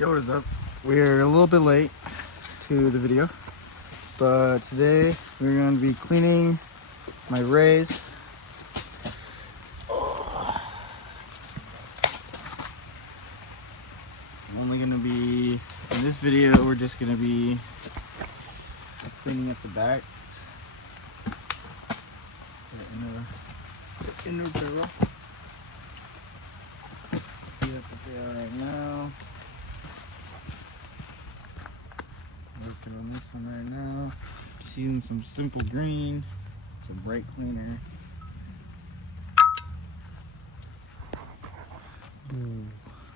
Yo, what is up? We're a little bit late to the video, but today we're going to be cleaning my rays. I'm only going to be, in this video, we're just going to be cleaning up the back. The inner barrel. See, that's what they are right now. Working on this one right now. Just using some simple green, some bright cleaner.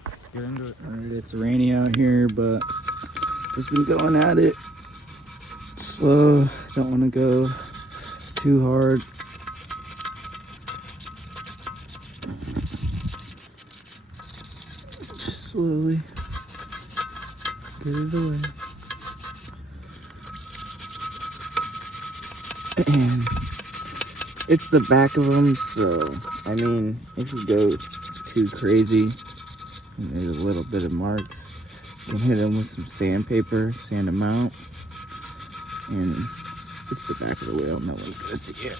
Let's get into it. Alright, it's rainy out here, but just been going at it slow. Don't want to go too hard. Just slowly get it away. And it's the back of them, so I mean, if you go too crazy and there's a little bit of marks, you can hit them with some sandpaper, sand them out, and it's the back of the wheel. No one's gonna see it.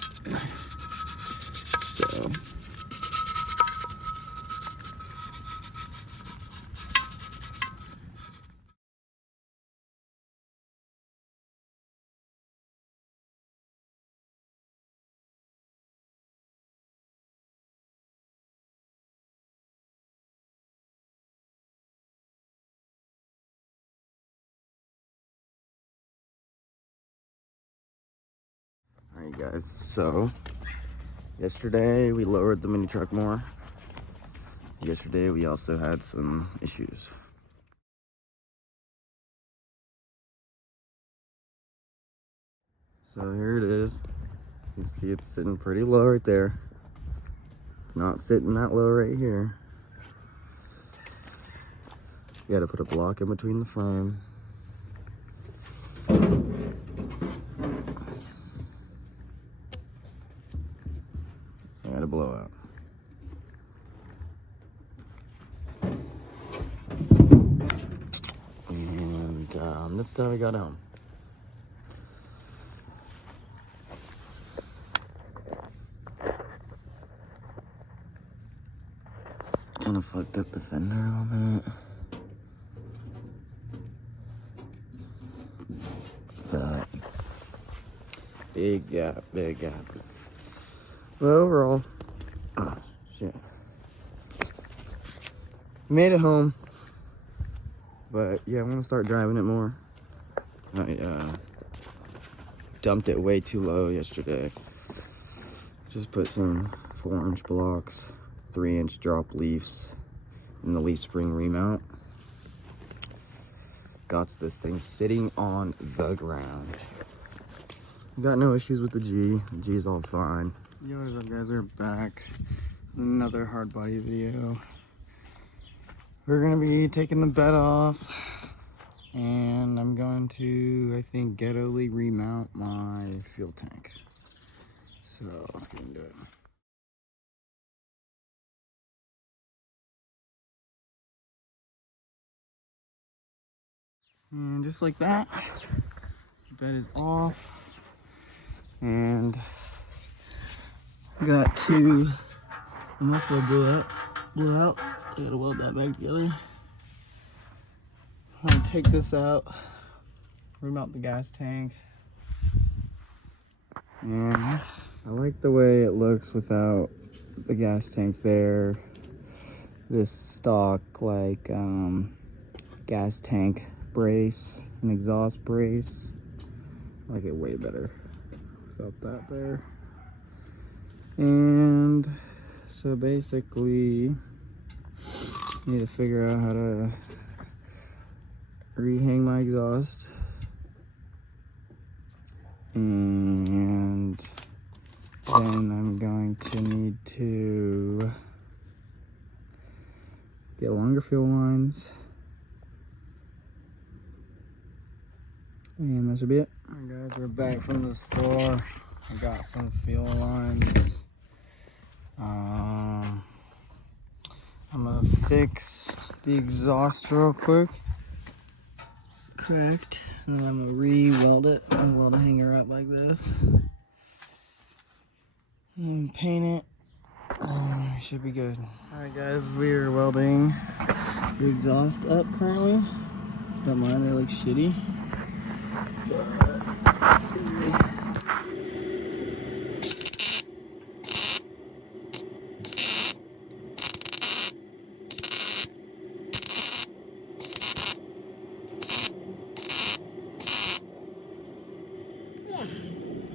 So alright guys, so yesterday we lowered the mini truck more. Yesterday we also had some issues. So here it is. You see it's sitting pretty low right there. It's not sitting that low right here. You gotta put a block in between the frame. And a blowout. And this is how we got home. Kind of fucked up the fender a little bit. But big gap. But overall, oh shit. Made it home. But yeah, I want to start driving it more. I dumped it way too low yesterday. Just put some 4-inch blocks, 3-inch drop leaves in the leaf spring remount. Got this thing sitting on the ground. Got no issues with the G. The G's all fine. Yo, what is up guys? We're back. Another hard body video. We're gonna be taking the bed off, and I'm going to, I think, ghetto-ly remount my fuel tank. So let's get into it. And just like that, the bed is off, and I got two muffler blew out. I gotta weld that back together. I'm gonna take this out, remount the gas tank, and I like the way it looks without the gas tank there. This stock like gas tank brace and exhaust brace, I like it way better without that there. And so basically need to figure out how to rehang my exhaust, and then I'm going to need to get longer fuel lines, and that should be it. Alright guys, we're back from the store. I got some fuel lines. I'm gonna fix the exhaust real quick. cracked. And then I'm gonna re-weld it. I'll weld a hanger up like this. And paint it. Should be good. Alright guys, we are welding the exhaust up currently. Don't mind, they look shitty.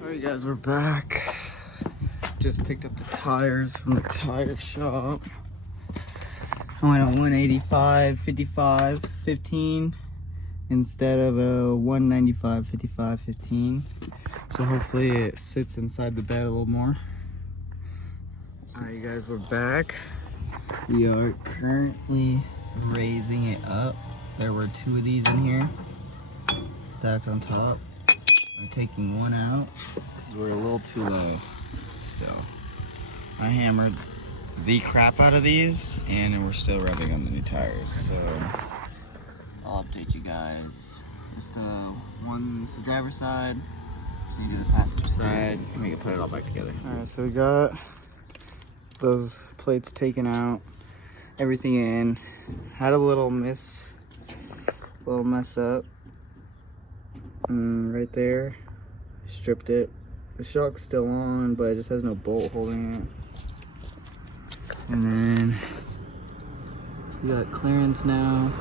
Alright guys, we're back. Just picked up the tires from the tire shop. I went on 185, 55, 15 instead of a 195, 55, 15. So hopefully it sits inside the bed a little more. Alright you guys, we're back. We are currently raising it up. There were 2 of these in here, stacked on top. We're taking one out because we're a little too low still. I hammered the crap out of these and we're still rubbing on the new tires. So I'll update you guys. Just one's the driver's side, so you do the passenger side, and we can put it all back together. Alright, so we got those plates taken out, everything in. Had a little mess up. Right there, stripped it. The shock's still on, but it just has no bolt holding it. And then we got clearance now.